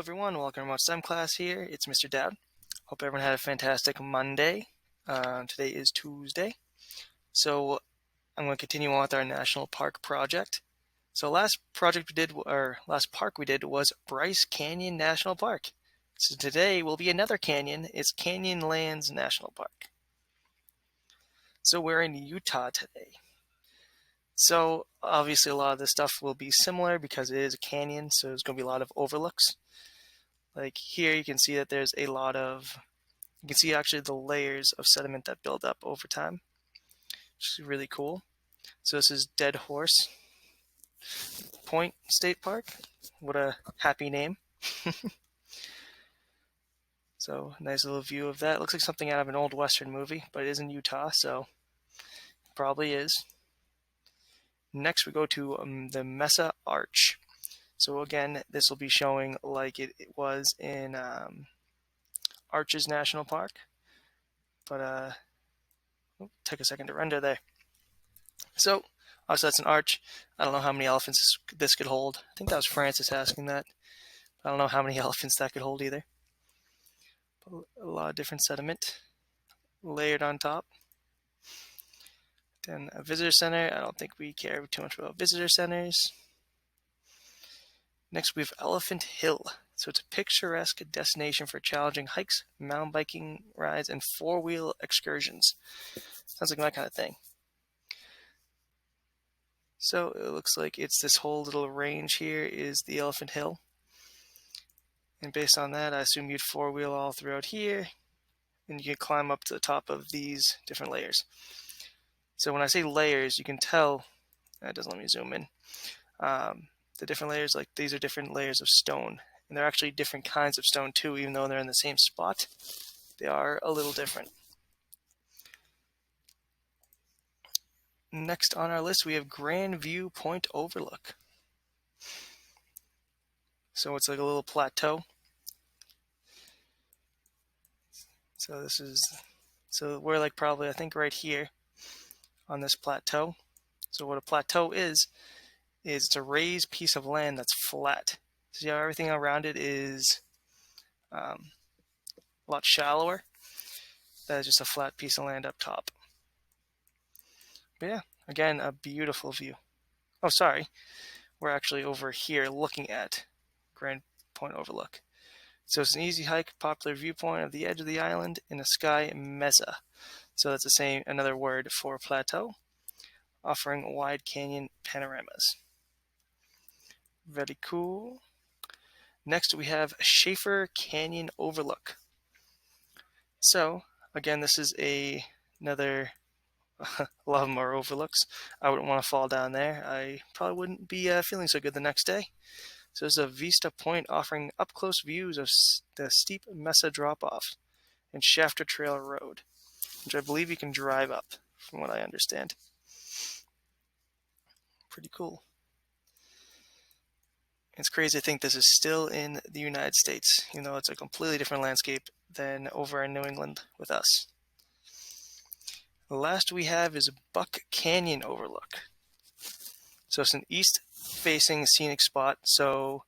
everyone, welcome to Remote STEM class here. It's Mr. Dowd. Hope everyone had a fantastic Monday. Today is Tuesday. So I'm going to continue on with our National Park project. So last park we did was Bryce Canyon National Park. So today will be another canyon. It's Canyonlands National Park. So we're in Utah today. So obviously a lot of this stuff will be similar because it is a canyon, so there's going to be a lot of overlooks. Like here you can see that there's a lot of, you can see actually the layers of sediment that build up over time, which is really cool. So this is Dead Horse Point State Park. What a happy name. So nice little view of that. It looks like something out of an old Western movie, but it is in Utah, so it probably is. Next we go to the Mesa Arch. So again, this will be showing like it was in Arches National Park, but take a second to render there. So obviously that's an arch. I don't know how many elephants this could hold. I think that was Francis asking that. I don't know how many elephants that could hold either. But a lot of different sediment layered on top. Then a visitor center. I don't think we care too much about visitor centers. Next we have Elephant Hill. So it's a picturesque destination for challenging hikes, mountain biking rides, and four-wheel excursions. Sounds like my kind of thing. So it looks like it's this whole little range here is the Elephant Hill. And based on that, I assume you'd four-wheel all throughout here, and you can climb up to the top of these different layers. So when I say layers, you can tell, that doesn't let me zoom in, the different layers, like these are different layers of stone. And they're actually different kinds of stone too, even though they're in the same spot. They are a little different. Next on our list, we have Grand View Point Overlook. So it's like a little plateau. So we're like probably, I think, right here on this plateau. So what a plateau is it's a raised piece of land that's flat. See how everything around it is a lot shallower? That is just a flat piece of land up top. But yeah, again, a beautiful view. Oh, sorry. We're actually over here looking at Grand Point Overlook. So it's an easy hike, popular viewpoint of the edge of the island in a sky mesa. So that's the same, another word for plateau, offering wide canyon panoramas. Very cool. Next we have Schaefer Canyon Overlook. So again, this is another, a lot of them are overlooks. I wouldn't want to fall down there. I probably wouldn't be feeling so good the next day. So it's a vista point offering up-close views of the steep Mesa drop-off and Shafter Trail Road, which I believe you can drive up, from what I understand. Pretty cool. It's crazy to think this is still in the United States, even though it's a completely different landscape than over in New England with us. The last we have is Buck Canyon Overlook. So it's an east-facing scenic spot, so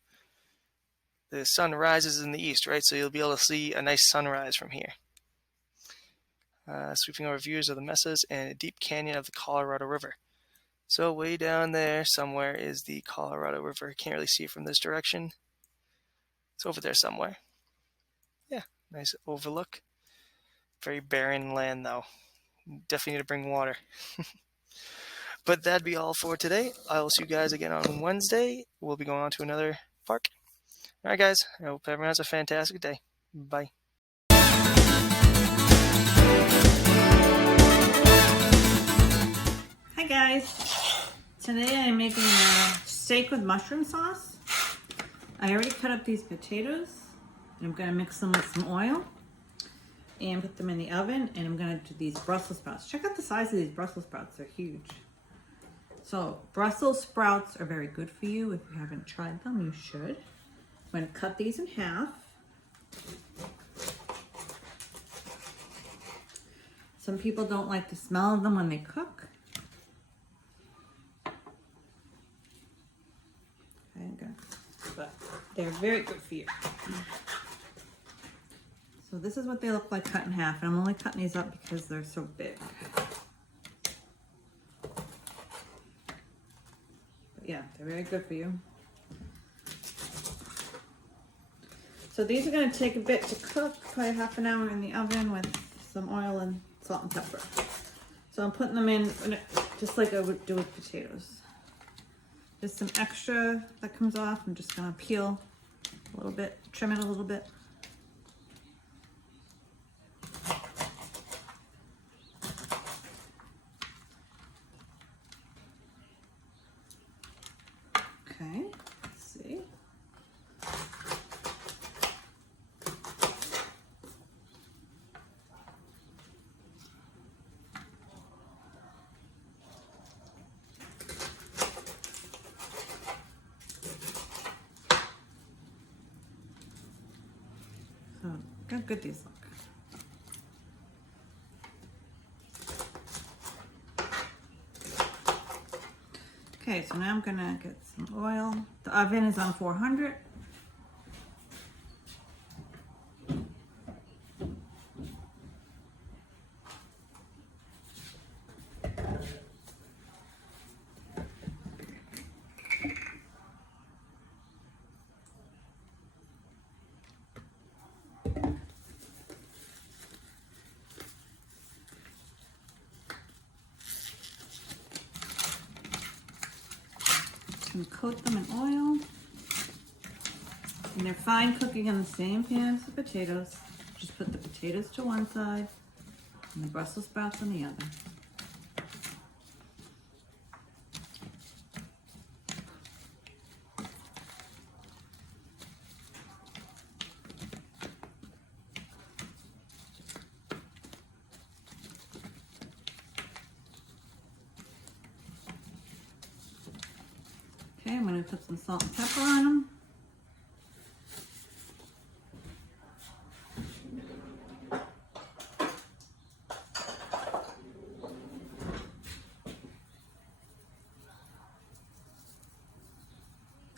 the sun rises in the east, right? So you'll be able to see a nice sunrise from here. Sweeping over views of the mesas and a deep canyon of the Colorado River. So way down there somewhere is the Colorado River. Can't really see it from this direction. It's over there somewhere. Yeah, nice overlook. Very barren land though. Definitely need to bring water. But that'd be all for today. I'll see you guys again on Wednesday. We'll be going on to another park. Alright guys, I hope everyone has a fantastic day. Bye. Hi guys, today I'm making a steak with mushroom sauce. I already cut up these potatoes. I'm going to mix them with some oil and put them in the oven, and I'm going to do these Brussels sprouts. Check out the size of these Brussels sprouts, they're huge. So Brussels sprouts are very good for you. If you haven't tried them, you should. I'm going to cut these in half. Some people don't like the smell of them when they cook. But they're very good for you. So this is what they look like cut in half, and I'm only cutting these up because they're so big. But yeah, they're very good for you. So these are going to take a bit to cook, probably half an hour in the oven with some oil and salt and pepper. So I'm putting them in just like I would do with potatoes. There's some extra that comes off. I'm just going to peel a little bit, trim it a little bit. Okay, let's see. So, look how good these look. Okay, so now I'm gonna get some oil. The oven is on 400. And coat them in oil. And they're fine cooking in the same pan as the potatoes. Just put the potatoes to one side and the Brussels sprouts on the other. Okay, I'm going to put some salt and pepper on them.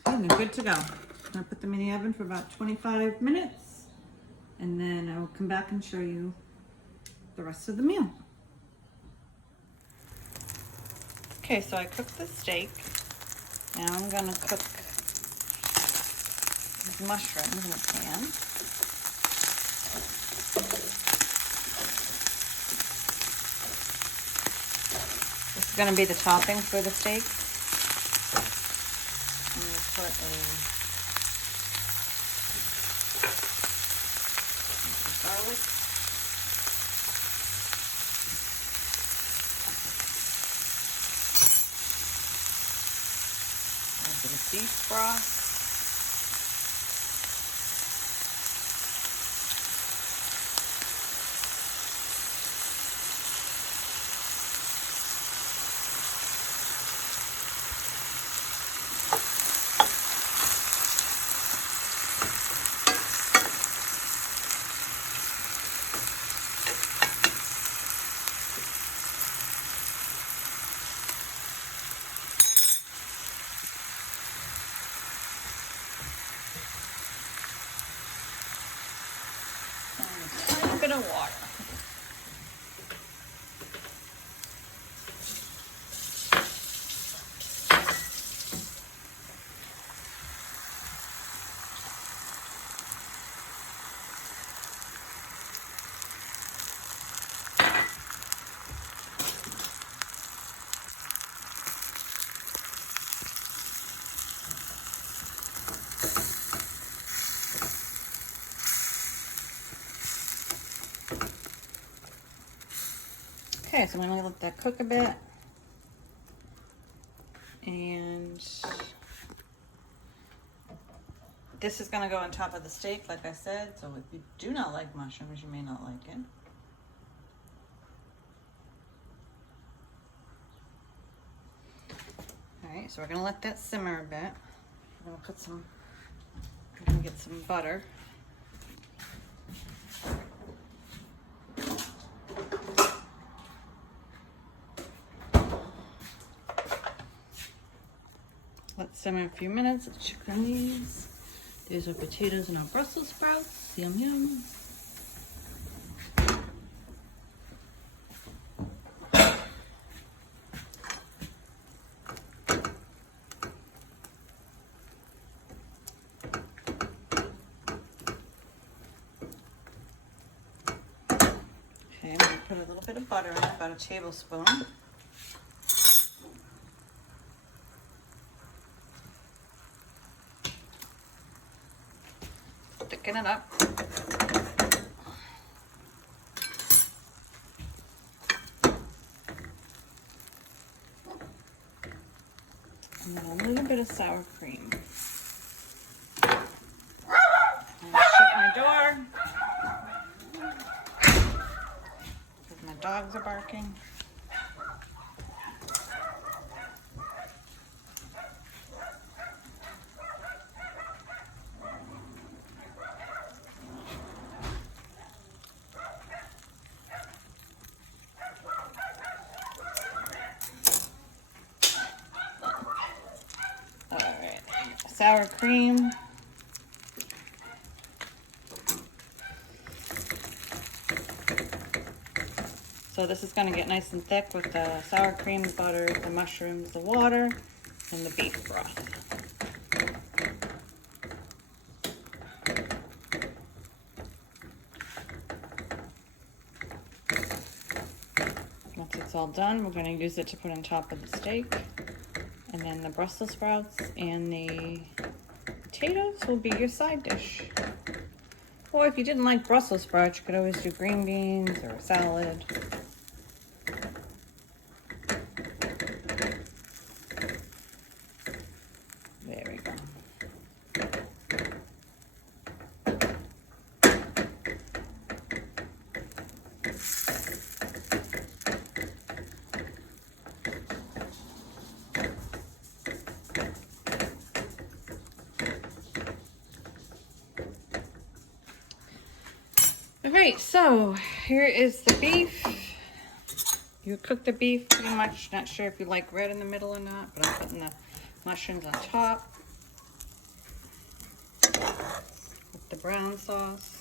Okay, and they're good to go. I'm going to put them in the oven for about 25 minutes, and then I will come back and show you the rest of the meal. Okay, so I cooked the steak. Now I'm going to cook these mushrooms in a pan. This is going to be the topping for the steak. I'm going to put some garlic. Beef broth. A bit of water. Okay, so I'm going to let that cook a bit. And this is going to go on top of the steak, like I said. So if you do not like mushrooms, you may not like it. Alright, so we're going to let that simmer a bit. I'm going to put some, I'm going to get some butter. Let it simmer a few minutes. Let's check on these. There's our potatoes and our Brussels sprouts. Yum, yum. Okay, I'm going to put a little bit of butter in, about a tablespoon. Thicken it up. And then a little bit of sour cream. And shut my door because my dogs are barking. Alright, sour cream. So this is going to get nice and thick with the sour cream, the butter, the mushrooms, the water, and the beef broth. Once it's all done, we're going to use it to put on top of the steak. And then the Brussels sprouts and the potatoes will be your side dish. Or if you didn't like Brussels sprouts, you could always do green beans or a salad. There we go. Alright, so here is the beef. You cook the beef pretty much. Not sure if you like red in the middle or not, but I'm putting the mushrooms on top with the brown sauce.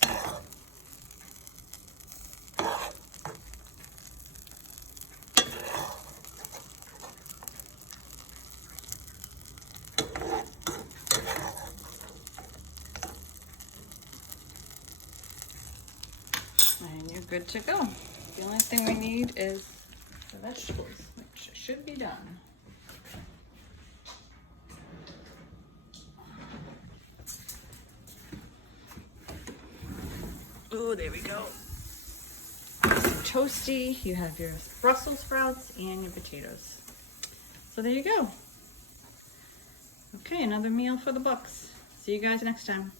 And you're good to go. The only thing we need is the vegetables, which should be done. Oh, there we go. Nice and toasty. You have your Brussels sprouts and your potatoes. So there you go. Okay, another meal for the books. See you guys next time.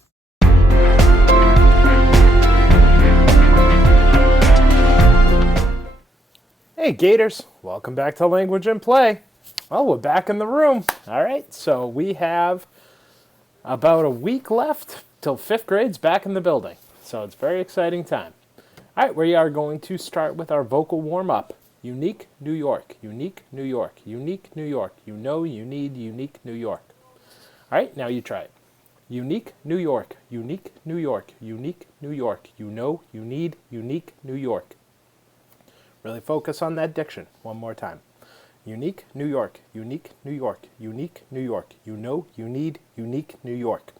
Hey Gators, welcome back to Language and Play. Well, we're back in the room. All right, so we have about a week left till 5th grade's back in the building. So it's a very exciting time. All right, we are going to start with our vocal warm-up. Unique New York, unique New York, unique New York. You know you need unique New York. All right, now you try it. Unique New York, unique New York, unique New York. You know you need unique New York. Really focus on that diction. One more time. Unique New York, unique New York, unique New York. You know you need unique New York.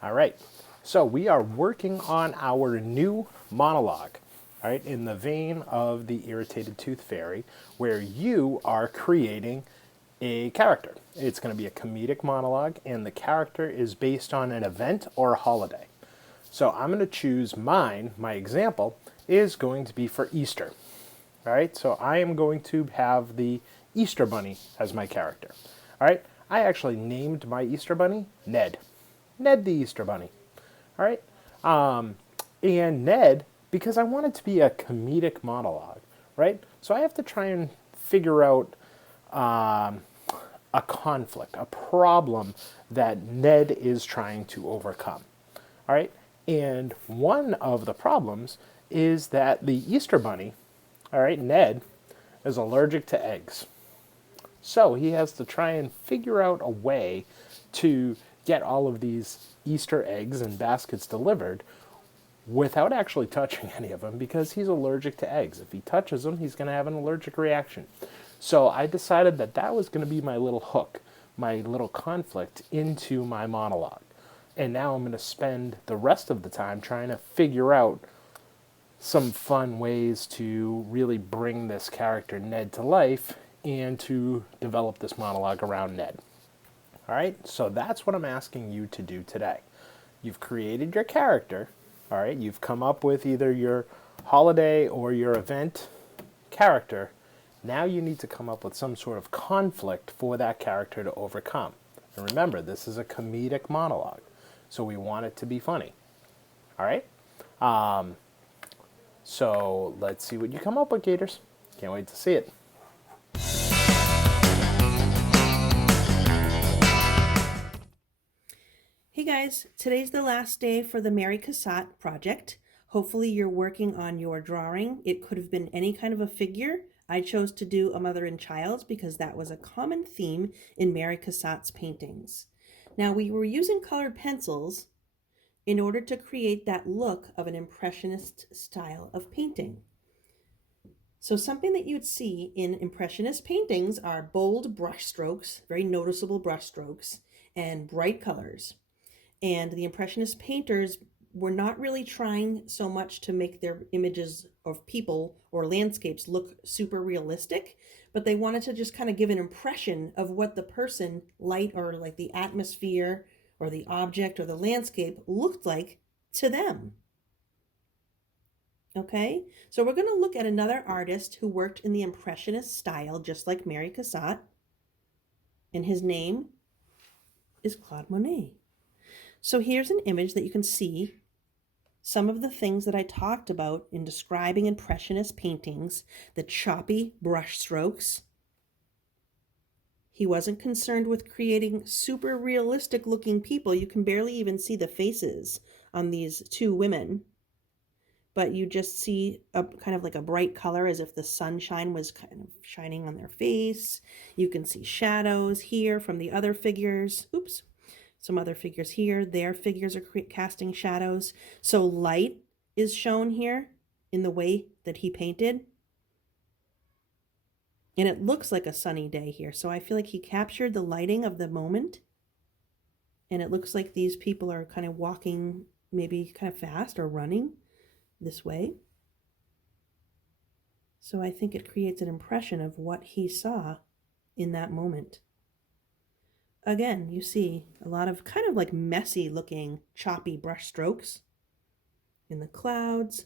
All right, so we are working on our new monologue, all right, in the vein of the Irritated Tooth Fairy, where you are creating a character. It's going to be a comedic monologue, and the character is based on an event or a holiday. So I'm going to choose mine. My example is going to be for Easter. All right, so I am going to have the Easter Bunny as my character. All right, I actually named my Easter Bunny Ned. Ned the Easter Bunny. All right, and Ned, because I want it to be a comedic monologue, right? So I have to try and figure out a conflict, a problem that Ned is trying to overcome. All right, and one of the problems is that the Easter Bunny, all right, Ned, is allergic to eggs. So he has to try and figure out a way to get all of these Easter eggs and baskets delivered without actually touching any of them because he's allergic to eggs. If he touches them, he's going to have an allergic reaction. So I decided that that was going to be my little hook, my little conflict into my monologue. And now I'm going to spend the rest of the time trying to figure out some fun ways to really bring this character Ned to life and to develop this monologue around Ned. All right, so that's what I'm asking you to do today. You've created your character, all right? You've come up with either your holiday or your event character. Now you need to come up with some sort of conflict for that character to overcome. And remember, this is a comedic monologue, so we want it to be funny, all right? So let's see what you come up with, Gators. Can't wait to see it. Hey guys, today's the last day for the Mary Cassatt project. Hopefully you're working on your drawing. It could have been any kind of a figure. I chose to do a mother and child because that was a common theme in Mary Cassatt's paintings. Now we were using colored pencils in order to create that look of an Impressionist style of painting. So something that you'd see in Impressionist paintings are bold brushstrokes, very noticeable brushstrokes, and bright colors. And the Impressionist painters were not really trying so much to make their images of people or landscapes look super realistic, but they wanted to just kind of give an impression of what the person, light or like the atmosphere or the object or the landscape looked like to them. Okay, so we're going to look at another artist who worked in the Impressionist style, just like Mary Cassatt, and his name is Claude Monet. So here's an image that you can see some of the things that I talked about in describing Impressionist paintings, the choppy brush strokes. He wasn't concerned with creating super realistic looking people. You can barely even see the faces on these two women, but you just see a kind of like a bright color as if the sunshine was kind of shining on their face. You can see shadows here from the other figures. Oops. Some other figures here, their figures are casting shadows. So light is shown here in the way that he painted. And it looks like a sunny day here. So I feel like he captured the lighting of the moment. And it looks like these people are kind of walking maybe kind of fast or running this way. So I think it creates an impression of what he saw in that moment. Again, you see a lot of kind of like messy looking choppy brush strokes in the clouds,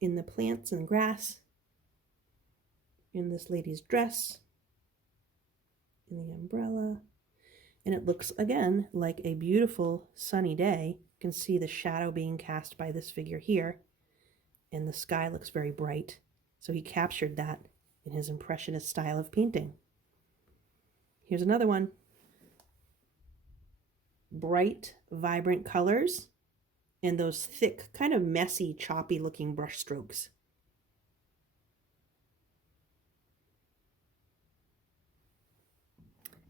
in the plants and grass, in this lady's dress, in the umbrella. And it looks again like a beautiful sunny day. You can see the shadow being cast by this figure here, and the sky looks very bright. So he captured that in his Impressionist style of painting. Here's another one. Bright, vibrant colors and those thick, kind of messy, choppy looking brush strokes.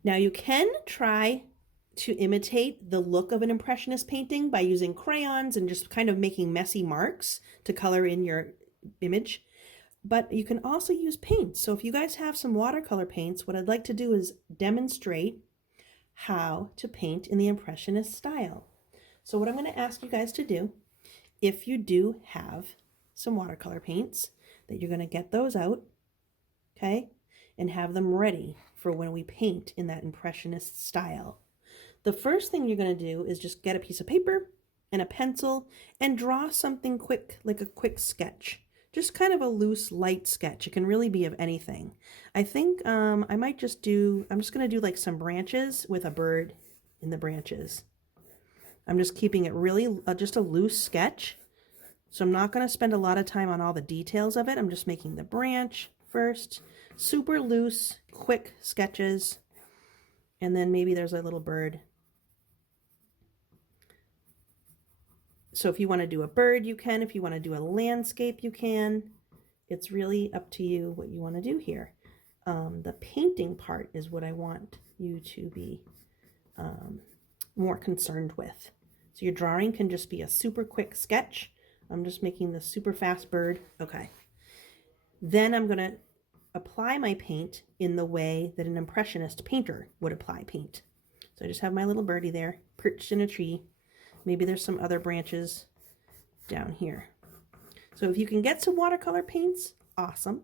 Now you can try to imitate the look of an Impressionist painting by using crayons and just kind of making messy marks to color in your image. But you can also use paints. So if you guys have some watercolor paints, what I'd like to do is demonstrate how to paint in the Impressionist style. So what I'm going to ask you guys to do, if you do have some watercolor paints, that you're going to get those out, okay, and have them ready for when we paint in that Impressionist style. The first thing you're going to do is just get a piece of paper and a pencil and draw something quick, like a quick sketch. Just kind of a loose, light sketch. It can really be of anything. I think I'm just going to do like some branches with a bird in the branches. I'm just keeping it really just a loose sketch. So I'm not going to spend a lot of time on all the details of it. I'm just making the branch first. Super loose, quick sketches. And then maybe there's a little bird. So if you want to do a bird, you can. If you want to do a landscape, you can. It's really up to you what you want to do here. The painting part is what I want you to be more concerned with. So your drawing can just be a super quick sketch. I'm just making this super fast bird. Okay. Then I'm going to apply my paint in the way that an Impressionist painter would apply paint. So I just have my little birdie there, perched in a tree. Maybe there's some other branches down here. So if you can get some watercolor paints, awesome.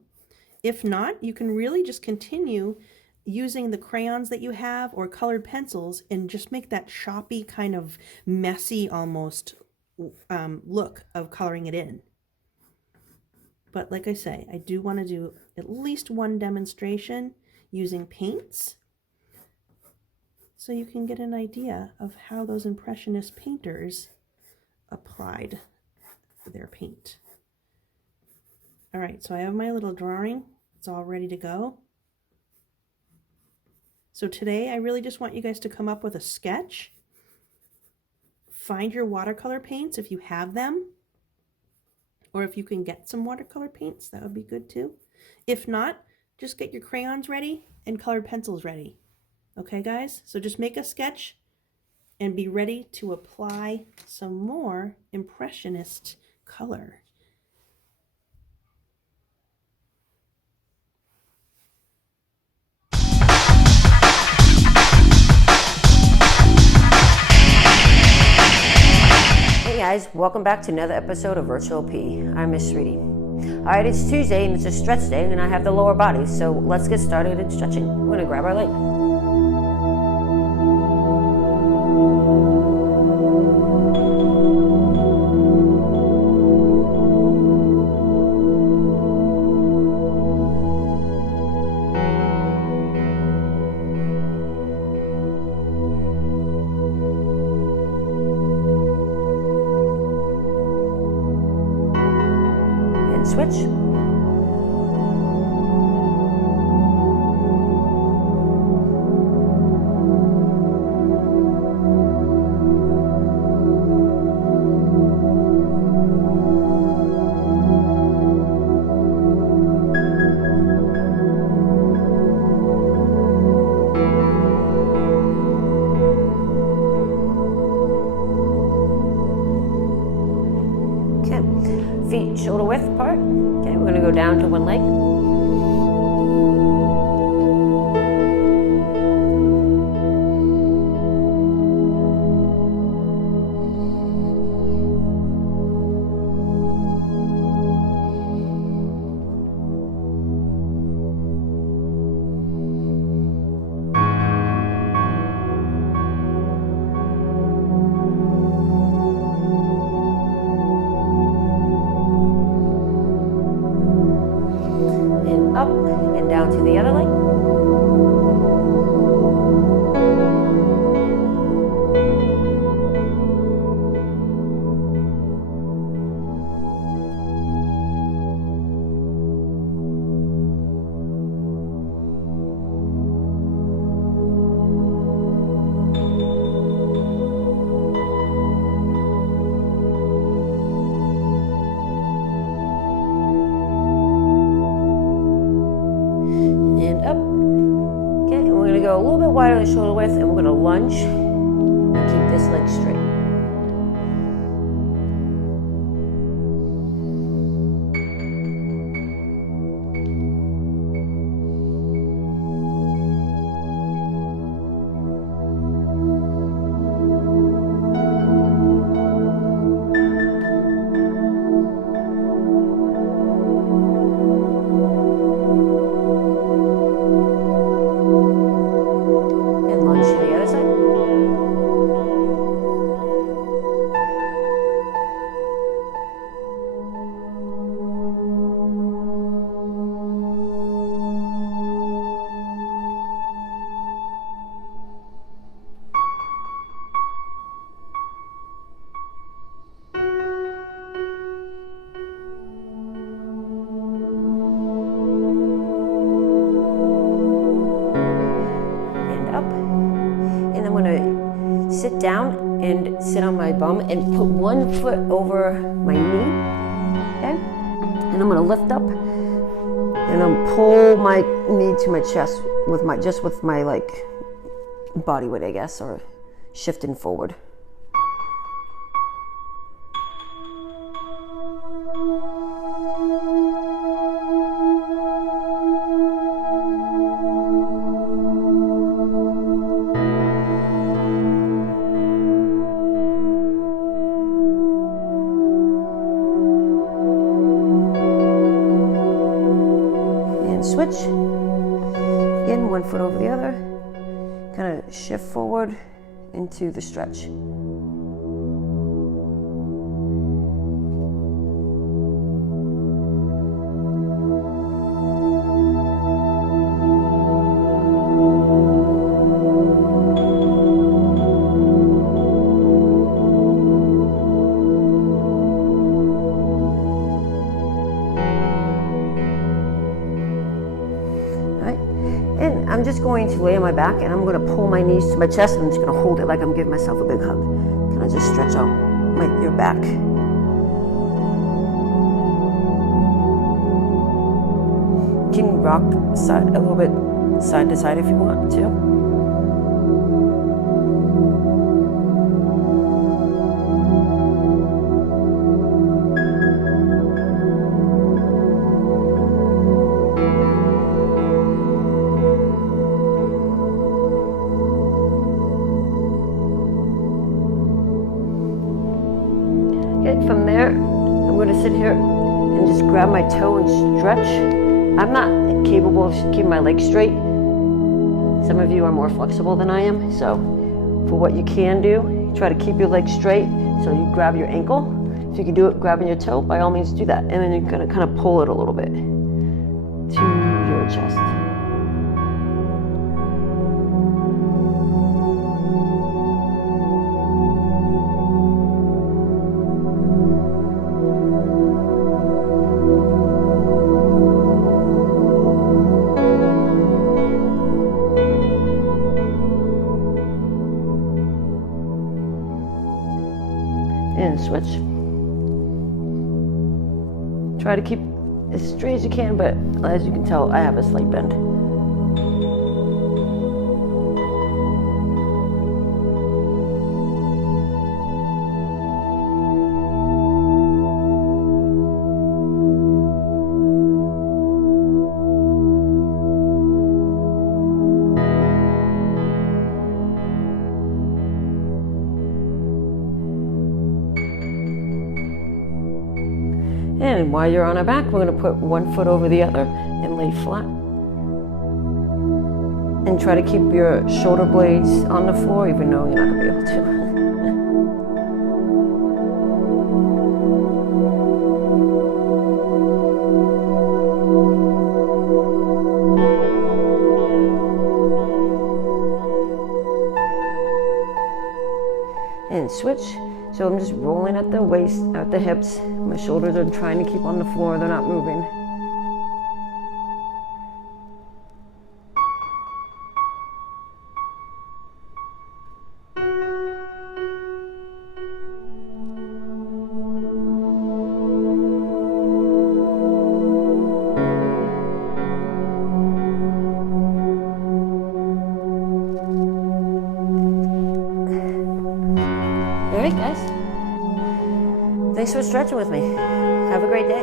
If not, you can really just continue using the crayons that you have or colored pencils and just make that choppy kind of messy almost look of coloring it in. But like I say, I do want to do at least one demonstration using paints so you can get an idea of how those Impressionist painters applied their paint. All right, so I have my little drawing. It's all ready to go. So today I really just want you guys to come up with a sketch. Find your watercolor paints if you have them, or if you can get some watercolor paints, that would be good too. If not, just get your crayons ready and colored pencils ready. Okay, guys? So just make a sketch and be ready to apply some more Impressionist color. Hey guys, welcome back to another episode of Virtual P. I'm Miss Sweetie. Alright, it's Tuesday and it's a stretch day and I have the lower body, so let's get started in stretching. We're gonna grab our leg. Switch. Okay, feet shoulder width apart. Okay, we're gonna go down to one leg. Up and down to the other leg. Up. Okay, and we're going to go a little bit wider than shoulder width and we're going to lunge and keep this leg straight. Sit down and sit on my bum and put one foot over my knee, okay? And I'm gonna lift up and I'm pull my knee to my chest with my like body weight, I guess, or shifting forward. Switch. Again, one foot over the other. Kind of shift forward into the stretch. I'm just going to lay on my back and I'm going to pull my knees to my chest and I'm just going to hold it like I'm giving myself a big hug. Kind of just stretch out your back. You can rock a little bit side to side if you want to. From there, I'm going to sit here and just grab my toe and stretch. I'm not capable of keeping my legs straight. Some of you are more flexible than I am, so for what you can do, try to keep your legs straight. So you grab your ankle. If you can do it grabbing your toe, by all means do that. And then you're going to kind of pull it a little bit to your chest. And switch. Try to keep as straight as you can, but as you can tell, I have a slight bend. And while you're on our back, we're going to put one foot over the other and lay flat. And try to keep your shoulder blades on the floor, even though you're not going to be able to. And switch. So I'm just rolling at the waist, at the hips. My shoulders are trying to keep on the floor, they're not moving. All right, guys. Thanks for stretching with me. Have a great day.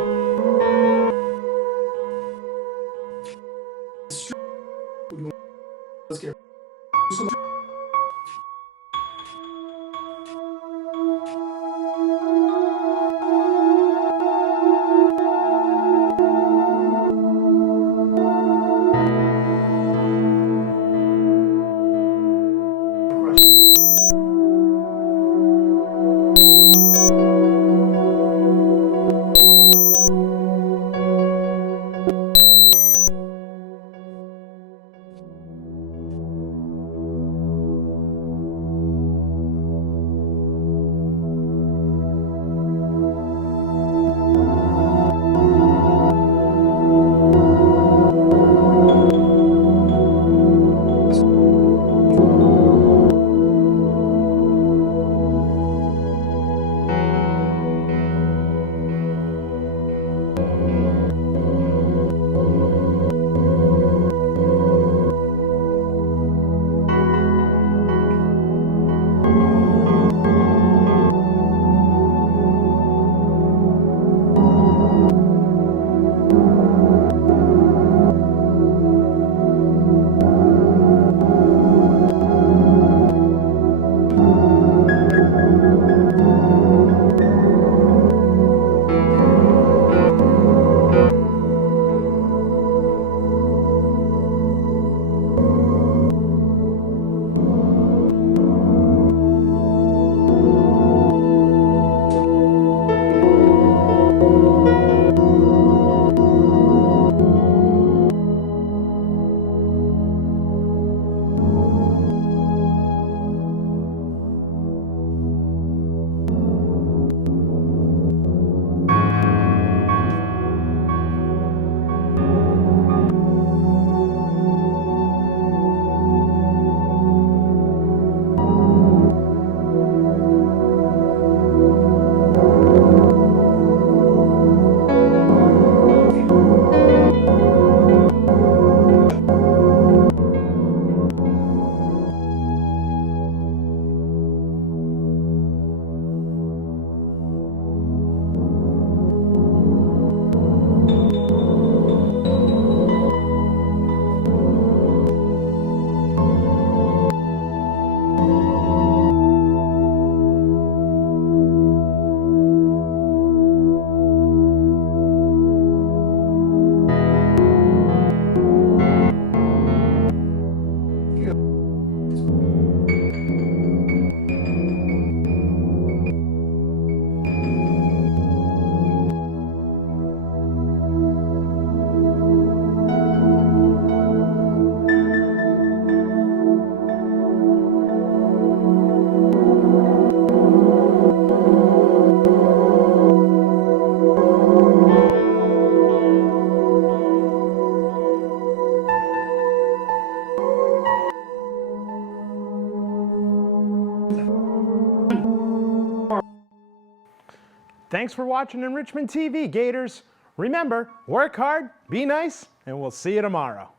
Thanks for watching Enrichment TV, Gators. Remember, work hard, be nice, and we'll see you tomorrow.